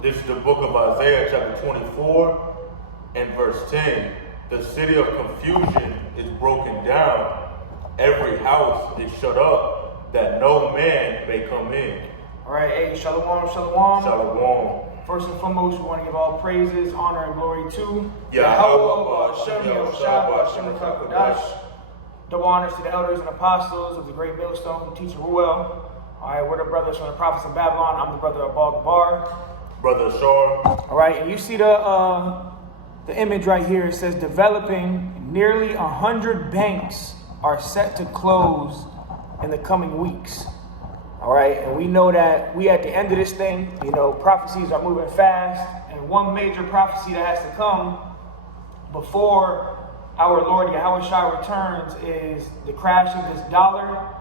This is the book of Isaiah, chapter 24, and verse 10. The city of confusion is broken down. Every house is shut up, that no man may come in. All right, hey, shalom, shalom. Shalom. First and foremost, we want to give all praises, honor, and glory to Yahawah, BAHASHAM, Yahawah, double honors to the elders and apostles of the great millstone who teach Ruel. All right, we're the brothers from the prophets of Babylon. I'm the brother of Bar. Brother Ashar. All right, and you see the image right here. It says developing nearly 100 banks are set to close in the coming weeks. All right, and we know that we at the end of this thing, you know, prophecies are moving fast, and one major prophecy that has to come before our Lord Yahawashi returns is the crash of this dollar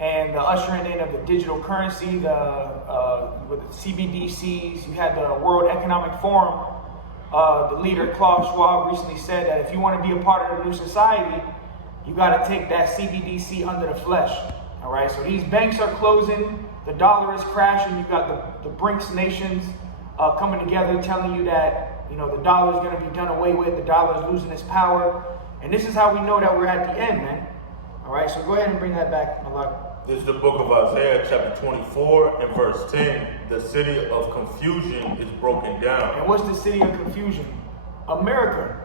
and the ushering in of the digital currency, with the CBDCs. You had the World Economic Forum. The leader, Klaus Schwab, recently said that if you want to be a part of the new society, you got to take that CBDC under the flesh. All right, so these banks are closing. The dollar is crashing. You've got the BRICS nations coming together telling you that, you know, the dollar is going to be done away with. The dollar is losing its power. And this is how we know that we're at the end, man. All right, so go ahead and bring that back, Malak. This is the book of Isaiah, chapter 24, and verse 10. The city of confusion is broken down. And what's the city of confusion? America.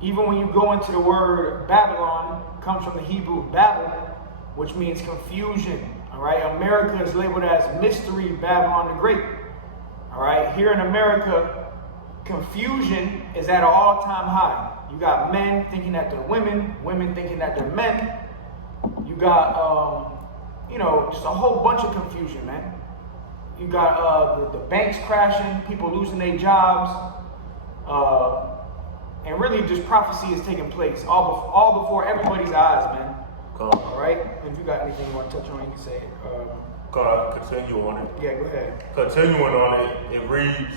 Even when you go into the word Babylon, comes from the Hebrew Babel, which means confusion. All right, America is labeled as Mystery Babylon the Great. All right, here in America, confusion is at an all-time high. You got men thinking that they're women, women thinking that they're men. You got, you know, just a whole bunch of confusion, man. You got the banks crashing, people losing their jobs, and really just prophecy is taking place all before everybody's eyes, man. All right? If you got anything you want to touch on, you can say it. Continue on it. Yeah, go ahead. Continuing on it, it reads,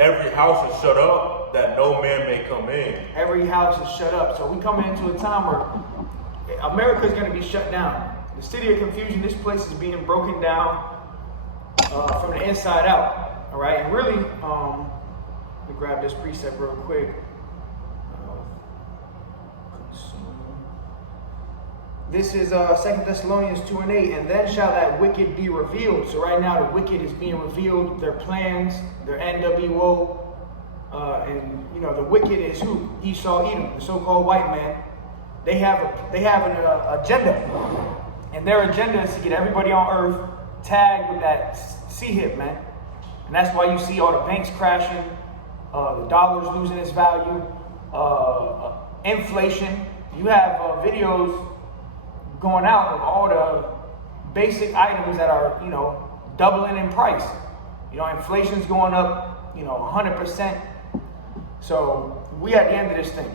every house is shut up, that no man may come in. Every house is shut up. So we coming into a time where America is going to be shut down. The city of confusion, this place is being broken down from the inside out. All right, and really, let me grab this precept real quick. This is 2 Thessalonians 2:8, and then shall that wicked be revealed. So right now the wicked is being revealed, their plans, their NWO, and you know the wicked is who? Esau, Edom, the so-called white man. They have an agenda. And their agenda is to get everybody on earth tagged with that C-hip, man. And that's why you see all the banks crashing, the dollar's losing its value, inflation. You have videos going out of all the basic items that are, you know, doubling in price. You know, inflation's going up, you know, 100%. So we at the end of this thing.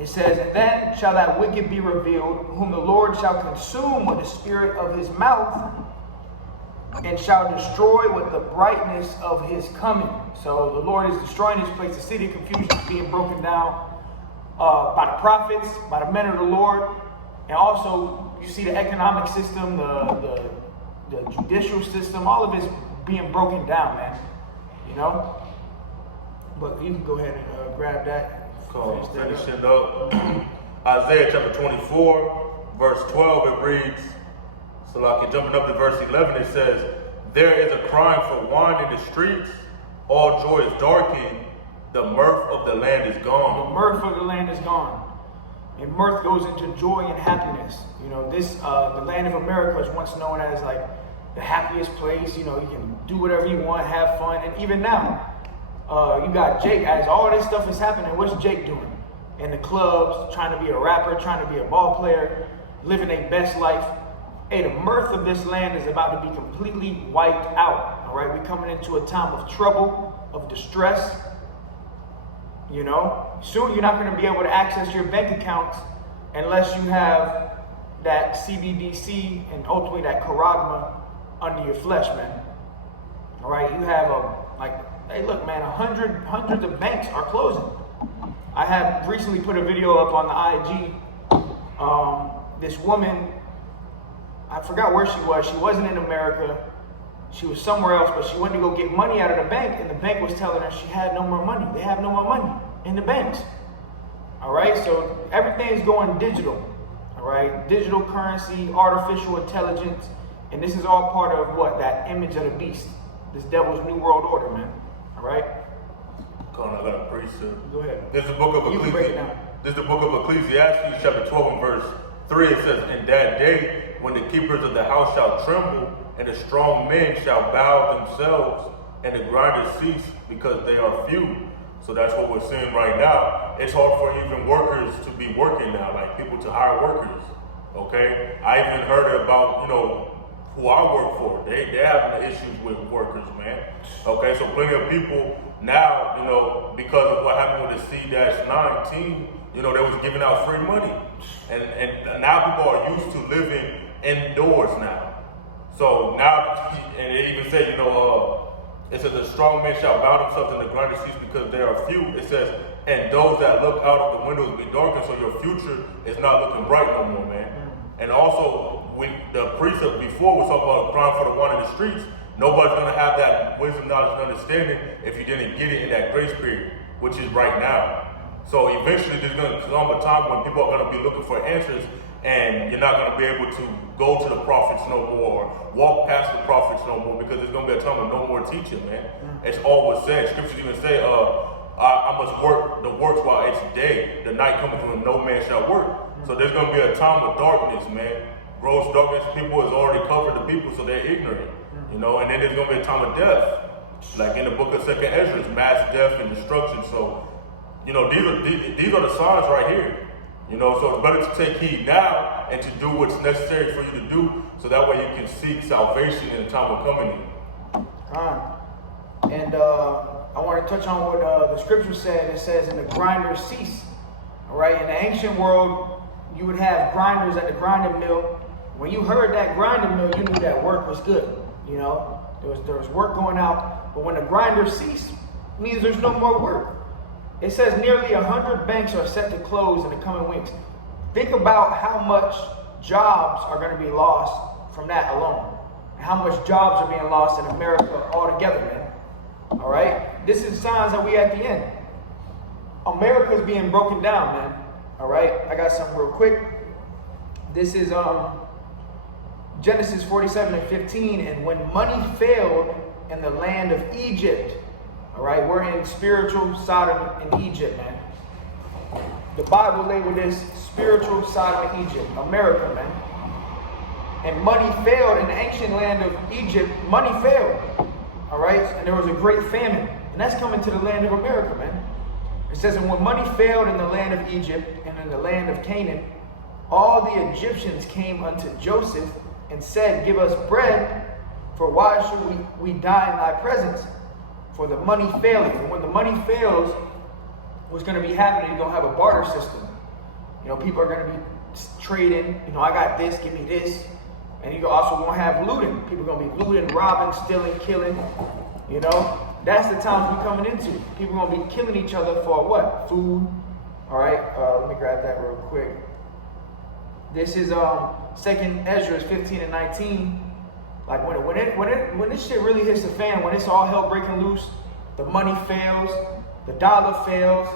It says, and then shall that wicked be revealed, whom the Lord shall consume with the spirit of his mouth, and shall destroy with the brightness of his coming. So the Lord is destroying this place. The city of confusion is being broken down by the prophets, by the men of the Lord. And also, you see the economic system, the judicial system, all of it's being broken down, man. You know? But you can go ahead and grab that. Finishing up. Isaiah chapter 24, verse 12, it reads, so like jumping up to verse 11, it says, there is a crying for wine in the streets, all joy is darkened, the mirth of the land is gone. The mirth of the land is gone. And mirth goes into joy and happiness. You know, this, the land of America is once known as like the happiest place. You know, you can do whatever you want, have fun. And even now, you got Jake, as all this stuff is happening, what's Jake doing? In the clubs, trying to be a rapper, trying to be a ball player, living their best life. Hey, the mirth of this land is about to be completely wiped out. All right, we're coming into a time of trouble, of distress. You know, soon you're not going to be able to access your bank accounts unless you have that CBDC and ultimately that charagma under your flesh, man. All right, you have hey, look, man, hundreds of banks are closing. I have recently put a video up on the IG. This woman, I forgot where she was. She wasn't in America. She was somewhere else, but she went to go get money out of the bank, and the bank was telling her she had no more money. They have no more money in the banks. All right, so everything's going digital. All right, digital currency, artificial intelligence, and this is all part of what? That image of the beast. This devil's new world order, man. All right. Come on, I got a precept. Go ahead. This is the book of Ecclesiastes. This is the book of Ecclesiastes, chapter 12 and verse 3. It says, "In that day, when the keepers of the house shall tremble, and the strong men shall bow themselves, and the grinders cease, because they are few." So that's what we're seeing right now. It's hard for even workers to be working now, like people to hire workers. Okay, I even heard about, who I work for. They having issues with workers, man. Okay, so plenty of people now, because of what happened with the C-19, they was giving out free money, and now people are used to living indoors now. So now, and it even said, it says the strong men shall bow themselves in the grinding seats because they are few. It says, and those that look out of the windows be darkened, so your future is not looking bright no more, man. And also, the precept before was talking about crying for the one in the streets. Nobody's gonna have that wisdom, knowledge, and understanding if you didn't get it in that grace period, which is right now. So eventually, there's gonna come a time when people are gonna be looking for answers, and you're not gonna be able to go to the prophets no more, or walk past the prophets no more, because there's gonna be a time when no more teaching, man. It's always said. Scriptures even say, I must work the works while it's day. The night cometh when no man shall work. So there's gonna be a time of darkness, man. Gross darkness. People has already covered the people, so they're ignorant. And then there's gonna be a time of death, like in the book of 2nd Ezra, it's mass death and destruction. So, these are the signs right here. So it's better to take heed now and to do what's necessary for you to do, so that way you can seek salvation in the time of coming. And I want to touch on what the scripture said. It says, "And the grinders cease." All right. In the ancient world, you would have grinders at the grinding mill. When you heard that grinding mill, you knew that work was good. There was work going out. But when the grinders cease, it means there's no more work. It says nearly 100 banks are set to close in the coming weeks. Think about how much jobs are going to be lost from that alone. And how much jobs are being lost in America altogether, man. All right? This is signs that we at the end. America is being broken down, man. All right? I got something real quick. This is Genesis 47:15. "And when money failed in the land of Egypt," all right, we're in spiritual Sodom in Egypt, man. The Bible labeled this spiritual Sodom in Egypt, America, man. And money failed in the ancient land of Egypt. Money failed, all right? And there was a great famine. And that's coming to the land of America, man. It says, "And when money failed in the land of Egypt and in the land of Canaan, all the Egyptians came unto Joseph and said, Give us bread, for why should we die in thy presence? For the money faileth." And when the money fails, what's going to be happening, you're going to have a barter system. People are going to be trading. I got this, give me this. And you're also going to have looting. People are going to be looting, robbing, stealing, killing. That's the times we're coming into. People are going to be killing each other for what? Food. All right, let me grab that real quick. This is 2nd Ezra 15:19. Like when this shit really hits the fan, when it's all hell breaking loose, the money fails, the dollar fails,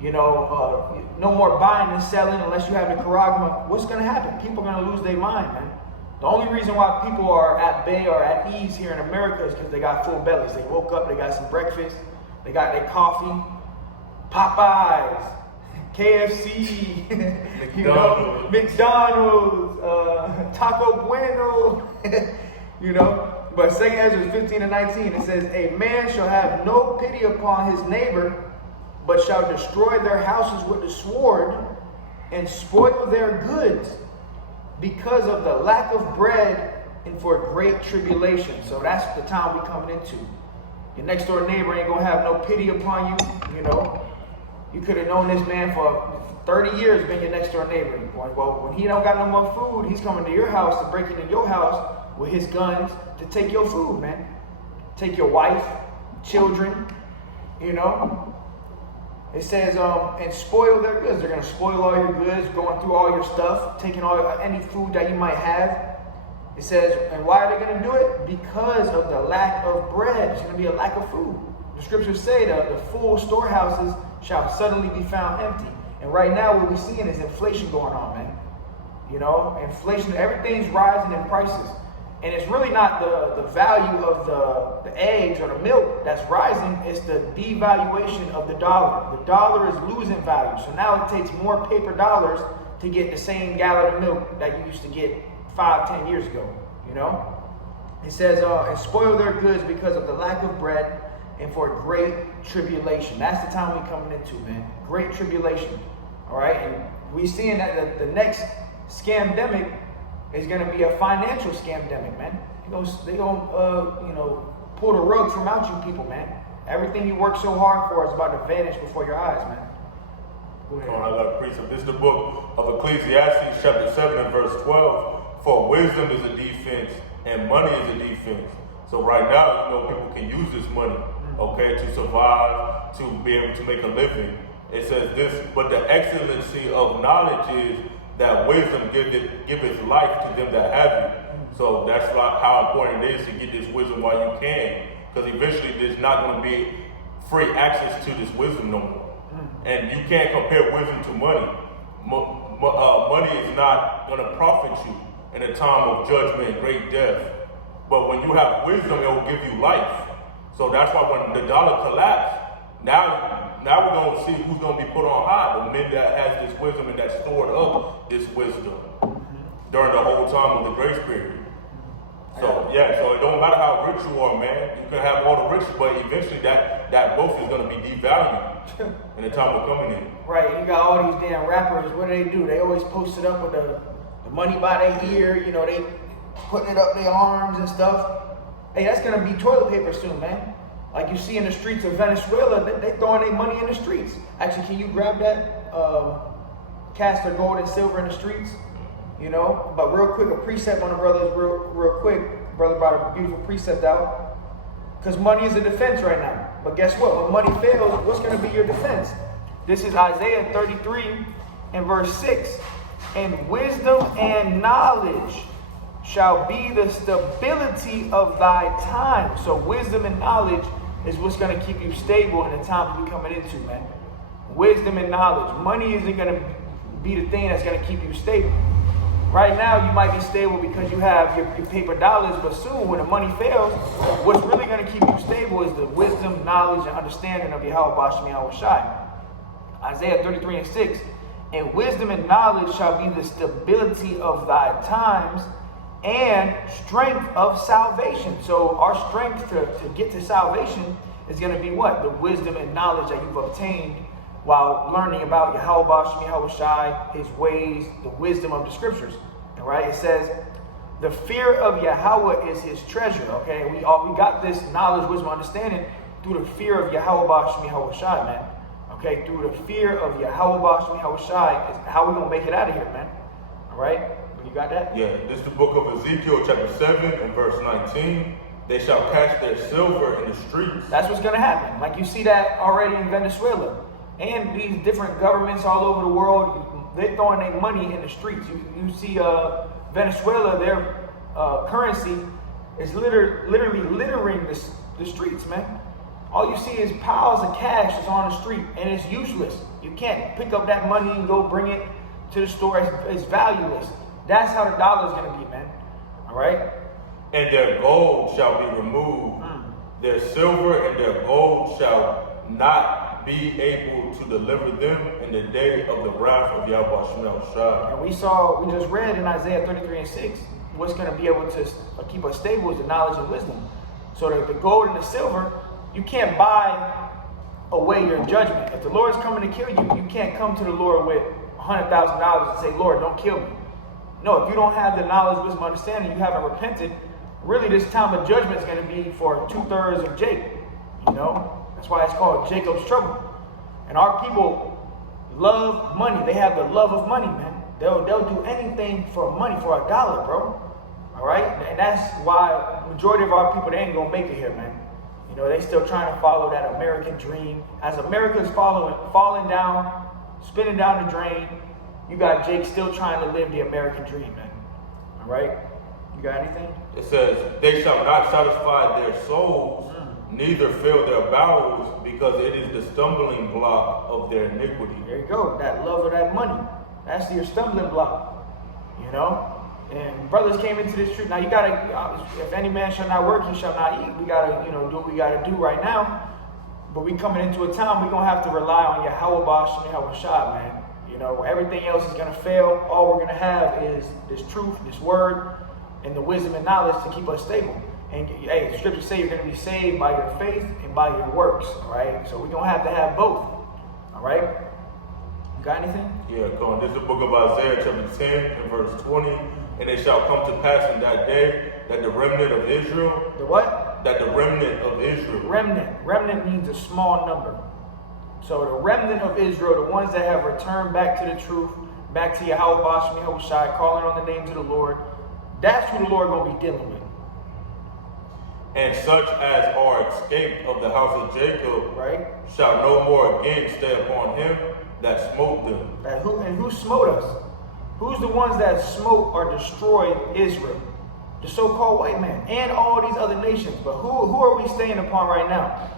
no more buying and selling unless you have the charagma. What's going to happen? People are going to lose their mind, man. The only reason why people are at bay or at ease here in America is because they got full bellies. They woke up, they got some breakfast, they got their coffee, Popeyes, KFC, McDonald's, Taco Bueno, But 2nd Ezra 15:19, it says, "A man shall have no pity upon his neighbor, but shall destroy their houses with the sword and spoil their goods because of the lack of bread and for great tribulation." So that's the time we're coming into. Your next door neighbor ain't gonna have no pity upon you. You could have known this man for 30 years, been your next door neighbor. Well, when he don't got no more food, he's coming to your house to break into your house with his guns to take your food, man. Take your wife, children, It says, and spoil their goods. They're going to spoil all your goods, going through all your stuff, taking any food that you might have. It says, and why are they going to do it? Because of the lack of bread. There's going to be a lack of food. The scriptures say that the full storehouses shall suddenly be found empty. And right now what we're seeing is inflation going on, man. You know, inflation, everything's rising in prices. And it's really not the value of the eggs or the milk that's rising, it's the devaluation of the dollar. The dollar is losing value. So now it takes more paper dollars to get the same gallon of milk that you used to get 5-10 years ago, you know? It says, and spoil their goods because of the lack of bread and for great tribulation. That's the time we're coming into, man. Great tribulation, all right? And we're seeing that the next scamdemic is going to be a financial scamdemic, man. They gonna you know, pull the rug from out you people, man. Everything you work so hard for is about to vanish before your eyes, man. Go ahead. I got a precept. This is the book of Ecclesiastes, chapter 7 and verse 12. For wisdom is a defense and money is a defense. So right now, you know, people can use this money, okay, to survive, to be able to make a living. It says this, but the excellency of knowledge is that wisdom giveth life to them that have it. So that's how important it is to get this wisdom while you can. Because eventually there's not going to be free access to this wisdom no more. And you can't compare wisdom to money. Money is not going to profit you in a time of judgment and great death. But when you have wisdom, it will give you life. So that's why when the dollar collapsed, now we're going to see who's going to be put on high. The men that has this wisdom and that stored up this wisdom during the whole time of the grace period. So yeah, so it don't matter how rich you are, man. You can have all the riches, but eventually that wealth is going to be devalued in the time we're coming in. Right, you got all these damn rappers. What do? They always post it up with the money by their ear. You know, they putting it up their arms and stuff. Hey, that's going to be toilet paper soon, man. Like you see in the streets of Venezuela, they throwing their money in the streets. Actually, can you grab that? Cast their gold and silver in the streets. You know, but real quick, a precept on the brothers, real quick. Brother brought a beautiful precept out. Because money is a defense right now. But guess what? When money fails, what's going to be your defense? This is Isaiah 33 and verse 6. And wisdom and knowledge shall be the stability of thy time. So wisdom and knowledge is what's going to keep you stable in the times we're coming into, man. Wisdom and knowledge. Money isn't going to be the thing that's going to keep you stable. Right now, you might be stable because you have your paper dollars, but soon, when the money fails, what's really going to keep you stable is the wisdom, knowledge, and understanding of YAHAWASHI. Isaiah 33 and 6. And wisdom and knowledge shall be the stability of thy times and strength of salvation. So our strength to get to salvation is going to be what? The wisdom and knowledge that you've obtained while learning about YAHAWASHI, his ways, the wisdom of the scriptures. All right, it says, the fear of Yahawah is his treasure. Okay, we got this knowledge, wisdom, understanding through the fear of YAHAWASHI, man. Okay, through the fear of YAHAWASHI is how we're going to make it out of here, man. All right, you got that? Yeah, this is the book of Ezekiel, chapter 7 and verse 19. They shall catch their silver in the streets. That's what's going to happen. Like you see that already in Venezuela. And these different governments all over the world, they're throwing their money in the streets. You see Venezuela, their currency is literally littering the streets, man. All you see is piles of cash is on the street, and it's useless. You can't pick up that money and go bring it to the store. It's valueless. That's how the dollar is going to be, man. All right? And their gold shall be removed. Their silver and their gold shall not be able to deliver them in the day of the wrath of YAHAWASHI. And we just read in Isaiah 33 and 6, what's going to be able to keep us stable is the knowledge and wisdom. So that the gold and the silver, you can't buy away your judgment. If the Lord's coming to kill you, you can't come to the Lord with $100,000 and say, Lord, don't kill me. No, if you don't have the knowledge, wisdom, understanding, you haven't repented, really this time of judgment is going to be for 2/3 of Jacob, you know? That's why it's called Jacob's trouble. And our people love money. They have the love of money, man. They'll do anything for money, for a dollar, bro. All right? And that's why the majority of our people, they ain't going to make it here, man. You know, they still trying to follow that American dream. As America's falling down, spinning down the drain, you got Jake still trying to live the American dream, man. All right? You got anything? It says, they shall not satisfy their souls, neither fill their bowels, because it is the stumbling block of their iniquity. There you go. That love of that money. That's your stumbling block. You know? And brothers came into this truth. Now you gotta, if any man shall not work, he shall not eat. We gotta, do what we gotta do right now. But we coming into a time we're gonna have to rely on Yahawah, YAHAWASHI, man. You know, everything else is gonna fail. All we're gonna have is this truth, this word, and the wisdom and knowledge to keep us stable. And hey, the scriptures say you're gonna be saved by your faith and by your works. All right. So we're gonna have both. All right. You got anything? Yeah, go on. This is the book of Isaiah, chapter 10, and verse 20. And it shall come to pass in that day that the remnant of Israel. The what? That the remnant of Israel. Remnant. Remnant means a small number. So the remnant of Israel, the ones that have returned back to the truth, back to Yahawah, YAHAWASHI, calling on the names of the Lord, that's who the Lord going to be dealing with. And such as are escaped of the house of Jacob, right, shall no more again stay upon him that smote them. Who smote us? Who's the ones that smote or destroyed Israel? The so-called white man and all these other nations. But who are we staying upon right now?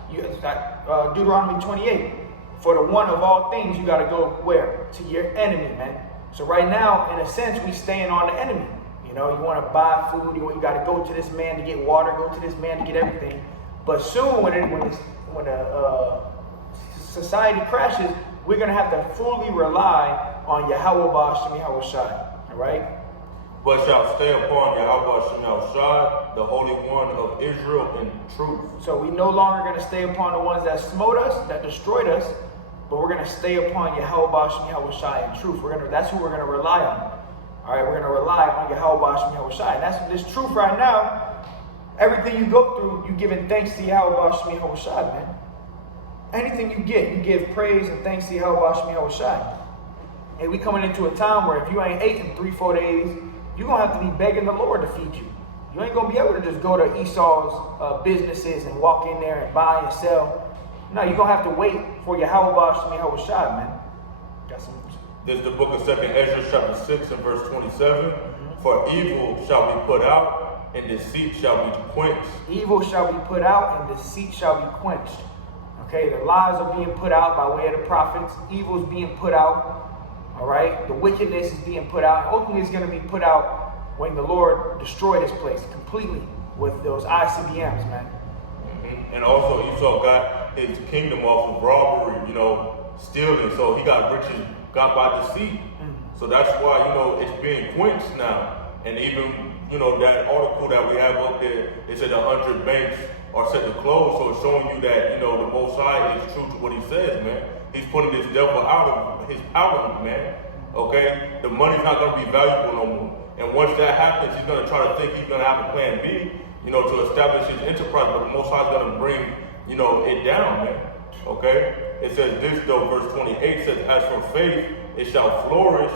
Deuteronomy 28. For the one of all things, you got to go where? To your enemy, man. So right now, in a sense, we staying on the enemy. You know, you want to buy food, you got to go to this man to get water, go to this man to get everything. But soon, when society crashes, we're going to have to fully rely on Yahawah, YAHAWASHI. All right? But shall stay upon Yahawah, YAHAWASHI, the Holy One of Israel, in truth. So we no longer going to stay upon the ones that smote us, that destroyed us, but we're going to stay upon Yahawah, YAHAWASHI, in truth. That's who we're going to rely on. All right, we're going to rely on Yahawah, YAHAWASHI. And that's this truth right now. Everything you go through, you giving thanks to Yahawah, YAHAWASHI, man. Anything you get, you give praise and thanks to Yahawah, YAHAWASHI. And we coming into a time where if you ain't ate in 3-4 days, you're going to have to be begging the Lord to feed you. You ain't going to be able to just go to Esau's businesses and walk in there and buy and sell. No, you're going to have to wait for Yahawah, YAHAWASHI, man. Got some. This is the book of 2nd Ezra, chapter 6, and verse 27. For evil shall be put out, and deceit shall be quenched. Evil shall be put out, and deceit shall be quenched. Okay, the lies are being put out by way of the prophets. Evil is being put out. All right, the wickedness is being put out. Ultimately, it's going to be put out when the Lord destroy this place completely with those ICBMs, man. And also, Esau got his kingdom off of robbery, stealing. So he got riches, got by deceit. So that's why, it's being quenched now. And even, that article that we have up there, it said 100 banks are set to close. So it's showing you that, the Most High is true to what he says, man. He's putting this devil out of his power, man. Okay? The money's not going to be valuable no more. And once that happens, he's going to try to think he's going to have a plan B, to establish his enterprise. But the Most High is going to bring, it down, man. Okay? It says this, though, verse 28 says, as for faith, it shall flourish,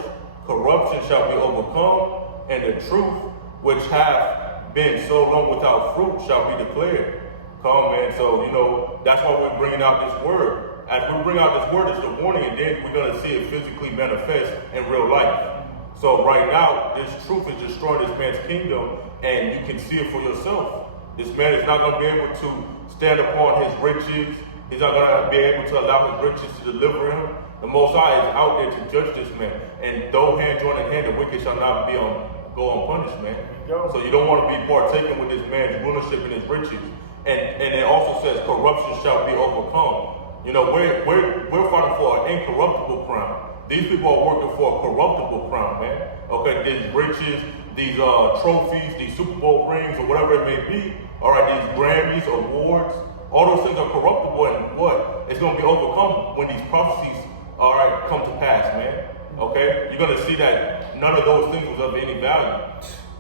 corruption shall be overcome, and the truth, which hath been so long without fruit, shall be declared. Come, man. So, that's why we're bringing out this word. As we bring out this word, it's the warning, and then we're going to see it physically manifest in real life. So right now, this truth is destroying this man's kingdom, and you can see it for yourself. This man is not going to be able to stand upon his riches. He's not going to be able to allow his riches to deliver him. The Most High is out there to judge this man. And though hand joined in hand, the wicked shall not go unpunished, man. So you don't want to be partaking with this man's rulership and his riches. And it also says corruption shall be overcome. We're fighting for an incorruptible crown. These people are working for a corruptible crown, man. Okay, these riches, these trophies, these Super Bowl rings, or whatever it may be. All right, these Grammys, awards, all those things are corruptible, and what? It's going to be overcome when these prophecies, all right, come to pass, man. Okay, you're going to see that none of those things was of any value.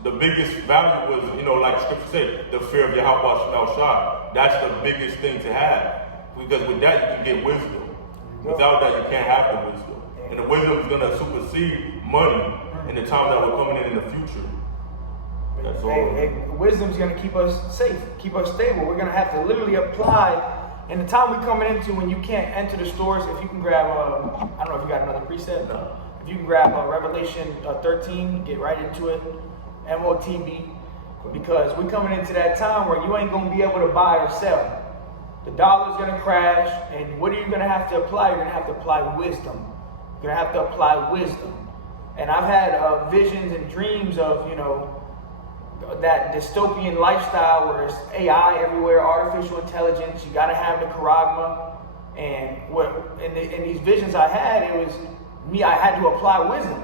The biggest value was, like Scripture said, the fear of Yahawah, YAHAWASHI. That's the biggest thing to have. Because with that, you can get wisdom. Without that, you can't have the wisdom. And the wisdom is going to supersede money in the times that we're coming in the future. That's all. Wisdom is going to keep us safe, keep us stable. We're going to have to literally apply. In the time we're coming into when you can't enter the stores, if you can grab, I don't know if you got another preset. If you can grab Revelation 13, get right into it. MOTB. Because we're coming into that time where you ain't going to be able to buy or sell. The dollar's going to crash, and what are you going to have to apply? You're going to have to apply wisdom. You're going to have to apply wisdom. And I've had visions and dreams of, that dystopian lifestyle where it's AI everywhere, artificial intelligence. You got to have the charagma. And in these visions I had, it was me. I had to apply wisdom.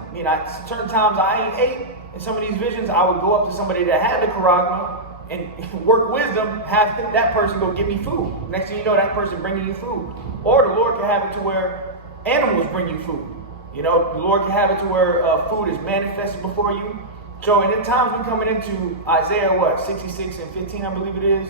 Certain times I ain't ate. In some of these visions, I would go up to somebody that had the charagma and work wisdom, have that person go get me food. Next thing you know, that person bringing you food. Or the Lord can have it to where animals bring you food. The Lord can have it to where food is manifested before you. So in the times we're coming into Isaiah, 66 and 15, I believe it is.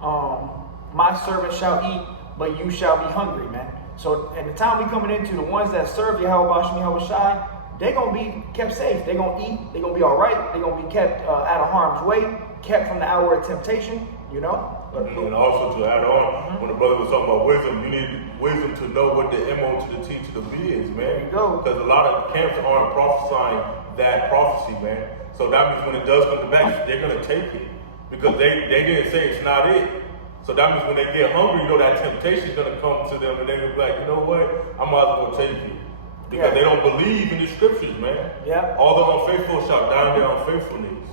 My servant shall eat, but you shall be hungry, man. So in the time we're coming into, the ones that serve YAHAWASHI, they're going to be kept safe. They're going to eat. They're going to be all right. They're going to be kept out of harm's way, kept from the hour of temptation, And also to add on, when the brother was talking about wisdom, you need wisdom to know what the M.O. to the T to the B is, man. There you go. Because a lot of camps aren't prophesying that prophecy, man. So that means when it does come to pass, they're going to take it. Because they didn't say it's not it. So that means when they get hungry, that temptation is going to come to them, and they're going to be like, you know what, I might as well take it. Because they don't believe in the scriptures, man. Yeah. All the unfaithful shall die in their unfaithfulness.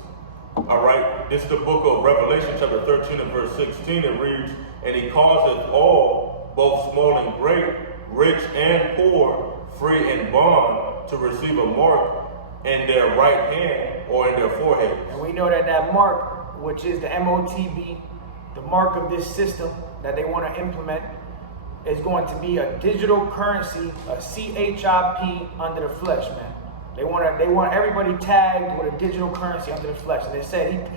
All right. This is the book of Revelation, chapter 13 and verse 16. It reads, and he causeth all, both small and great, rich and poor, free and bond, to receive a mark in their right hand or in their forehead. And we know that mark, which is the MOTB, the mark of this system that they want to implement, is going to be a digital currency, a CHIP under the flesh, man. They want everybody tagged with a digital currency under the flesh. And they said,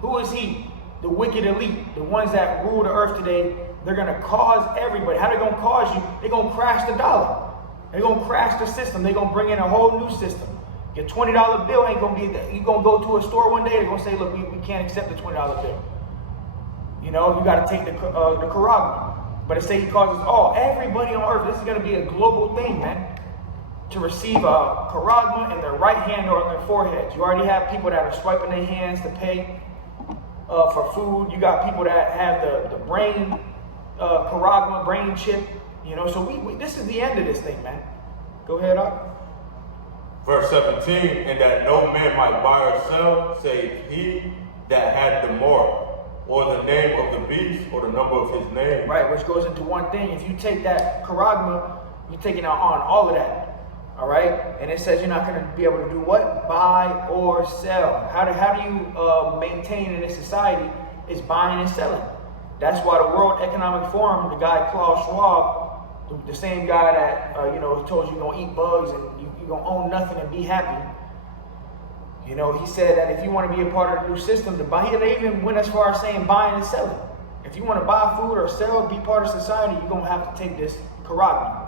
who is he? The wicked elite, the ones that rule the earth today. They're going to cause everybody. How they going to cause you? They're going to crash the dollar. They're going to crash the system. They're going to bring in a whole new system. Your $20 bill ain't going to be, you're going to go to a store one day, they're going to say, look, we can't accept the $20 bill. You got to take the charagma. But it says he causes everybody on earth. This is going to be a global thing, man. To receive a charagma in their right hand or on their foreheads. You already have people that are swiping their hands to pay for food. You got people that have the brain charagma, brain chip. So this is the end of this thing, man. Go ahead, up. Verse 17, and that no man might buy or sell, save he that had the mark, or the name of the beast, or the number of his name. Right, which goes into one thing. If you take that charagma, you're taking on all of that. All right? And it says you're not going to be able to do what? Buy or sell. How do you maintain in this society is buying and selling. That's why the World Economic Forum, the guy Klaus Schwab, the same guy that, told you you're going to eat bugs and you're going to own nothing and be happy. He said that if you want to be a part of the new system, they even went as far as saying buying and selling. If you want to buy food or sell, be part of society, you're going to have to take this charagma.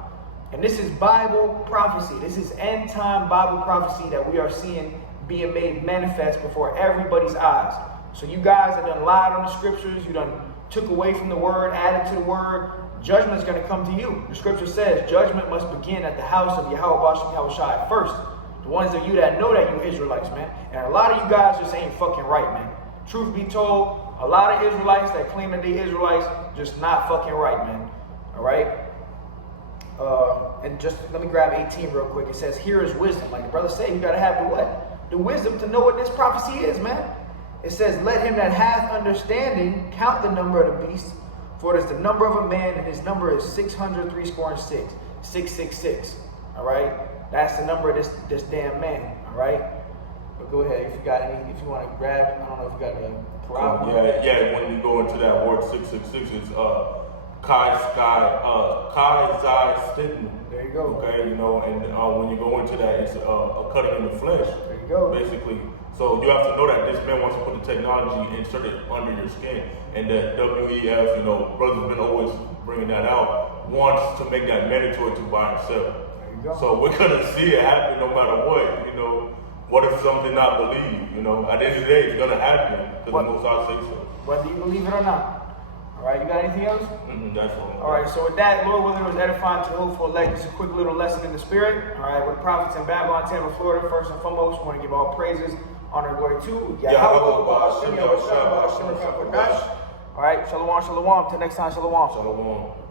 And this is Bible prophecy. This is end-time Bible prophecy that we are seeing being made manifest before everybody's eyes. So you guys have done lied on the scriptures. You done took away from the word, added to the word. Judgment is going to come to you. The scripture says judgment must begin at the house of YAHAWASHI first. The ones of you that know that you Israelites, man. And a lot of you guys just ain't fucking right, man. Truth be told, a lot of Israelites that claim that they Israelites just not fucking right, man. All right? And just let me grab 18 real quick. It says, here is wisdom. Like the brother said, you got to have the what? The wisdom to know what this prophecy is, man. It says, let him that hath understanding count the number of the beast, for it is the number of a man, and his number is 666. 666. All right? That's the number of this damn man. All right? But go ahead. If you want to grab, I don't know if you got the problem. Yeah, when you go into that word 666, it's Kai Zai Stitten. There you go. Okay, and when you go into that, it's a cutting in the flesh. There you go. Basically. So you have to know that this man wants to put the technology inserted under your skin. And that WEF, brothers been always bringing that out, wants to make that mandatory to buy and sell. There you go. So we're going to see it happen no matter what. What if something not believed? At the end of the day, it's going to happen because the Most High say so. Whether you believe it or not. All right, you got anything else? That's all. All right, so with that, Lord willing, it was edifying to the hopeful elect. It's a quick little lesson in the spirit. All right, we're prophets in Babylon, Tampa, Florida. First and foremost, we want to give all praises, honor and glory to Yahawah, BAHASHAM, YAHAWASHI, BAHASHAM, All right, shalom, shalom. Till next time, shalom. Shalom.